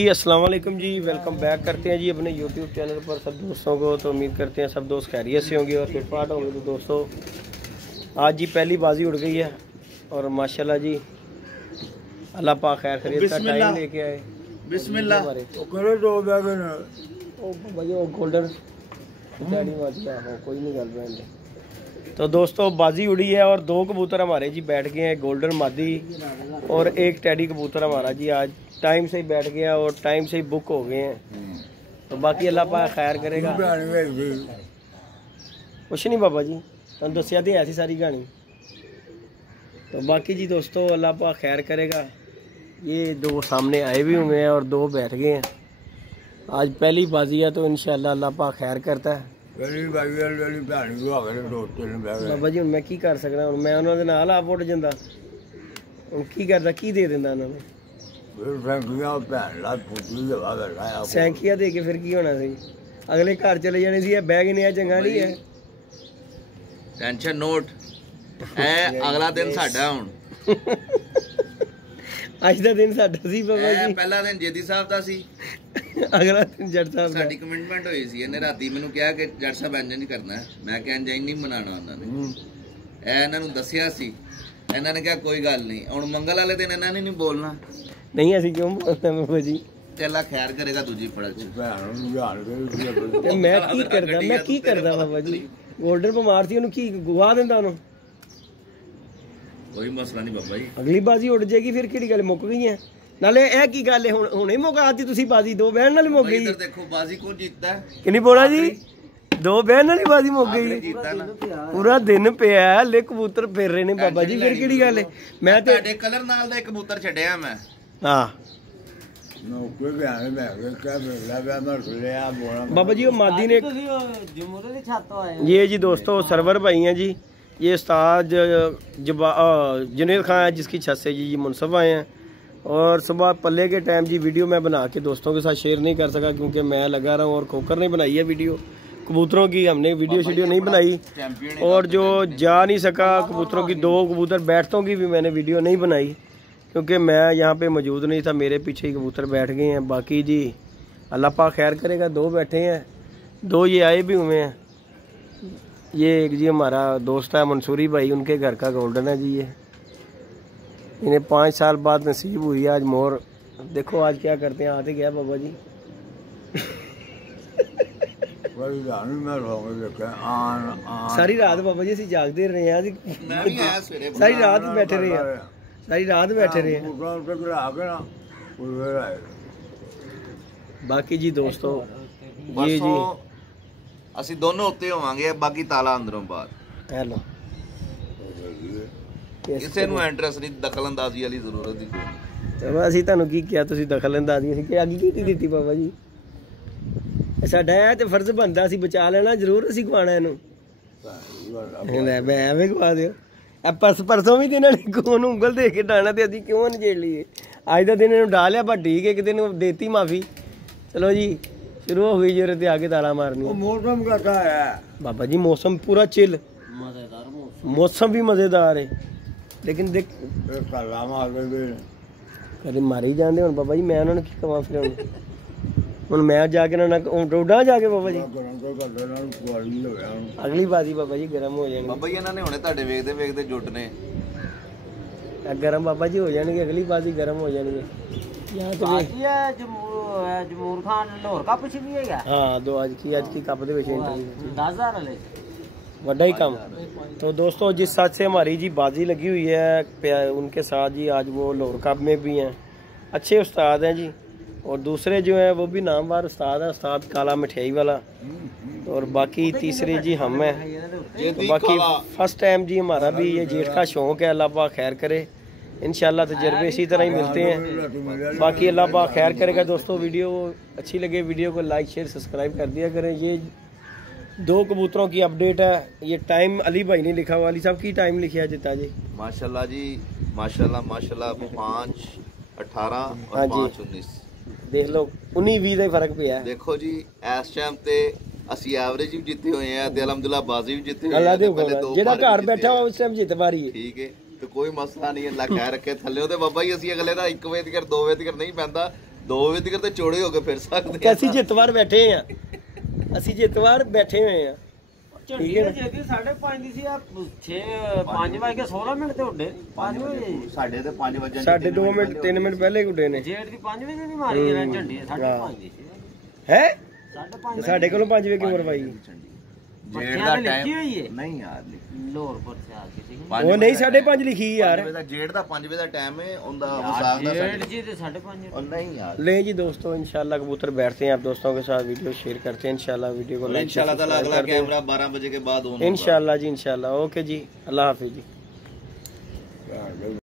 जी अस्सलाम वालेकुम जी, welcome back करते हैं जी अपने यूट्यूब चैनल पर सब दोस्तों को। तो उम्मीद करते हैं सब दोस्त खैरियत से होंगे और फिटफाट होंगे। तो दोस्तों आज जी पहली बाजी उड़ गई है और माशाल्लाह जी अल्लाह पाक खैर खैरियत का टाइम लेके आए। बिस्मिल्लाह गोल्डन कोई नहीं गल। तो दोस्तों बाजी उड़ी है और दो कबूतर हमारे जी बैठ गए हैं, गोल्डन मादी और एक टैडी कबूतर हमारा जी आज टाइम से ही बैठ गया और टाइम से ही बुक हो गए हैं। तो बाकी अल्लाह पाक खैर करेगा। कुछ नहीं बाबा जी तुम दसिया थी ऐसी सारी कहानी। तो बाकी जी दोस्तों अल्लाह पाक खैर करेगा। ये दो सामने आए भी हुए हैं और दो बैठ गए हैं। आज पहली बाजी है तो इंशाल्लाह अल्लाह पाक खैर करता है। बाबा जी मैं की कर सकता हूँ, मैं उन्होंने नाल आप उठ जाता की करता की दे देंदा उन्होंने सैंकिया दे के फिर की होना सी, अगले घर चले जाने सी। बैग नहीं है चंगा नहीं है। टेंशन नोट है अगला दिन साडा हुन आज दा दिन साडा सी बाबा जी। पहला दिन जेदी साहब दा सी, अगला दिन जट साहब दा। साडी कमिटमेंट होई सी। इन्हें राती मैनू कहा कि जट साहब इंज नहीं करना है। मैं कहा इंज नहीं बनाना उन्होंने। ए इन्हां नू दसिया सी, इन्हां ने कहा कोई गल नहीं। हुण मंगल वाले दिन इन्हां ने नहीं बोलना। नहीं असीं क्यों बोलना बाबा जी। अल्लाह खैर करेगा दूजी फड़क च। मैं की करदा बाबा जी। गोल्डन बीमार थी, उन्हें की गुआ देंदा उन्हें। कोई मसला नहीं बाबा जी, अगली बाजी उड़ जाएगी फिर किहड़ी गल मुक गई है। नाले ए की गल है हुणे मुकाती तुसी बाजी दो बहन नाल मुक गई। इधर देखो बाजी कौन जीतता है किन्नी बोला जी, दो बहन वाली बाजी मुक गई। पूरा दिन पिया ले कबूतर फिर रहे ने बाबा जी फिर किहड़ी गल है। मैं ते ਤੁਹਾਡੇ कलर नाल दा एक कबूतर छड्या मैं। हां बाबा जी वो मादी ने ये जी दोस्तों सरवर भाई हैं जी। ये उस्ताद जुनेद खान है जिसकी छत से जी मुनसब आए हैं। और सुबह पल्ले के टाइम जी वीडियो मैं बना के दोस्तों के साथ शेयर नहीं कर सका क्योंकि मैं लगा रहा हूँ और खोकर ने बनाई है वीडियो। कबूतरों की हमने वीडियो नहीं बनाई और जो जा नहीं सका कबूतरों की, दो कबूतर बैठतों की भी मैंने वीडियो नहीं बनाई क्योंकि मैं यहाँ पे मौजूद नहीं था। मेरे पीछे ही कबूतर बैठ गए हैं। बाकी जी अल्लाह पाक खैर करेगा। दो बैठे हैं, दो ये आए भी हुए हैं। ये एक जी हमारा दोस्त है मंसूरी भाई, उनके घर का गोल्डन है जी। ये इन्हें 5 साल बाद नसीब हुई आज मोर। देखो आज क्या करते हैं। आते गया बाबा जी सारी रात बाबा जी असीं जागते रहे हैं। सारी रात बैठे रहे हैं, सारी रात बैठे रहे हैं। बाकी जी दोस्तों ये जी ਅਸੀਂ ਦੋਨੋਂ ਉੱਤੇ ਹੋਵਾਂਗੇ, ਬਾਕੀ ਤਾਲਾ ਅੰਦਰੋਂ ਬਾਹਰ। ਹੈਲੋ ਕਿਸੇ ਨੂੰ ਇੰਟਰਸਟ ਨਹੀਂ, ਦਖਲਅੰਦਾਜ਼ੀ ਵਾਲੀ ਜ਼ਰੂਰਤ ਹੀ ਕੋਈ। ਚਲੋ ਅਸੀਂ ਤੁਹਾਨੂੰ ਕੀ ਕਿਹਾ, ਤੁਸੀਂ ਦਖਲਅੰਦਾਜ਼ੀ ਅਸੀਂ ਕਿ ਅੱਗੇ ਕੀ ਦਿੱਤੀ ਬਾਬਾ ਜੀ। ਸਾਡਾ ਇਹ ਤੇ ਫਰਜ਼ ਬਣਦਾ ਅਸੀਂ ਬਚਾ ਲੈਣਾ ਜ਼ਰੂਰ, ਅਸੀਂ ਗਵਾਣਾ ਇਹਨੂੰ। ਮੈਂ ਐਵੇਂ ਗਵਾ ਦਿਓ। परसों भी इन्होंने कौन उंगल दे के डाना तो अभी क्यों नहीं झेल लिए। अज का दिन इन्होंने डा लिया पर ठीक है, एक दिन देती माफ़ी। चलो जी शुरू हो गई जरूरत आगे ताला मारनी। मौसम कैसा है बाबा जी? मौसम पूरा चिल, मौसम भी मज़ेदार है लेकिन देख कभी मारे ही जाते हूँ बाबा जी। मैं उन्होंने की कहा फिर हूँ मैं जाके उड़ा जाके बाबा जी अगली बाजी बाबा जी गर्म हो जाएंगे। बाबा जी इन्होंने हुणे तुहाडे वेखदे वेखदे जुट ने गर्म बाबा जी हो जाएंगे। अगली बाजी गर्म हो जाएंगे। जमूर खान लाहौर कप च भी है। हाँ दो आज की कप दे विच इंटरव्यू 10,000 वाले बड़ा ही कम। तो दोस्तों जिस साथ से हमारी जी बाजी लगी हुई है उनके साथ जी आज वो लाहौर कप में भी हैं, अच्छे उस्ताद हैं जी। और दूसरे जो हैं वो भी नामवार उस्ताद है, उस्ताद काला मिठाई वाला। और बाकी तीसरे जी हम हैं। तो बाकी फर्स्ट टाइम जी हमारा भी ये जेठ का शौक़ है। अल्लाह पाक खैर करे, इंशाल्लाह तजर्बे इसी तरह ही मिलते हैं। बाकी अल्लाह पाक खैर करेगा। दोस्तों वीडियो अच्छी लगे वीडियो को लाइक शेयर सब्सक्राइब कर दिया करें। ये दो कबूतरों की अपडेट है। ये टाइम अली भाई ने लिखा हुआ, अली साहब की टाइम लिखा है जिता जी माशाल्लाह जी माशाल्लाह माशाल्लाह 5:18 और 5:19 देख लो 19-20 का फर्क पिया। देखो जी इस टाइम ते ਅਸੀਂ ਐਵਰੇਜ ਵੀ ਜਿੱਤੇ ਹੋਏ ਆ ਤੇ ਅਲਹਮਦੁਲਿਲਾ ਬਾਜ਼ੀ ਵੀ ਜਿੱਤੇ ਹੋਏ ਆ। ਜਿਹੜਾ ਘਰ ਬੈਠਾ ਉਸ ਟਾਈਮ ਜਿੱਤ ਪਾਰੀ ਹੈ। ਠੀਕ ਹੈ ਤੇ ਕੋਈ ਮਸਲਾ ਨਹੀਂ, ਅੱਲਾ ਖੈਰ ਰੱਖੇ। ਥੱਲੇ ਉਹਦੇ ਬਾਬਾ ਜੀ ਅਸੀਂ ਅਗਲੇ ਦਾ 1 ਵਜੇ ਤੱਕ 2 ਵਜੇ ਤੱਕ ਨਹੀਂ ਪੈਂਦਾ। 2 ਵਜੇ ਤੱਕ ਤੇ ਚੋੜੇ ਹੋ ਕੇ ਫਿਰ ਸਕਦੇ ਤੇ ਅਸੀਂ ਜਿੱਤਵਾਰ ਬੈਠੇ ਆ, ਅਸੀਂ ਜਿੱਤਵਾਰ ਬੈਠੇ ਹੋਏ ਆ। ਝੰਡੀ ਦੇ ਜੇਦੀ 5:30 ਦੀ ਸੀ ਆ 5 ਵਜੇ 16 ਮਿੰਟ ਤੇ ਉੱਡੇ 5 ਵਜੇ ਸਾਡੇ ਤੇ 5 ਵਜੇ ਸਾਡੇ 2 ਮਿੰਟ 3 ਮਿੰਟ ਪਹਿਲੇ ਉੱਡੇ ਨੇ। ਜੇੜ ਦੀ 5 ਵਜੇ ਨਹੀਂ ਮਾਰੀ ਇਹਨਾਂ ਝੰਡੀ 5:30 ਦੀ ਸੀ ਹੈ 5:30 ਸਾਡੇ ਕੋਲੋਂ 5 ਵਜੇ ਕਿਉਂ ਮਰਵਾਈ? ਜੇੜ ਦਾ ਲਿਖੀ ਹੋਈ ਹੈ ਨਹੀਂ ਯਾਰ ਲੋਰ ਪਰ ਸੇ ਆ ਕਿਸੇ ਉਹ ਨਹੀਂ 5:30 ਲਿਖੀ ਯਾਰ। ਜੇੜ ਦਾ 5 ਵਜੇ ਦਾ ਟਾਈਮ ਹੈ ਉਹਦਾ ਵਿਸਾਖ ਦਾ ਜੇੜ ਜੀ ਤੇ 5:30 और नहीं यार। ले जी दोस्तों इंशाल्लाह कबूतर बैठते हैं आप दोस्तों के साथ वीडियो शेयर करते हैं इंशाल्लाह वीडियो को लाइक इंशाल्लाह ताला अगला कैमरा 12 बजे के बाद इंशाल्लाह जी इंशाल्लाह। ओके जी अल्लाह हाफिज जी।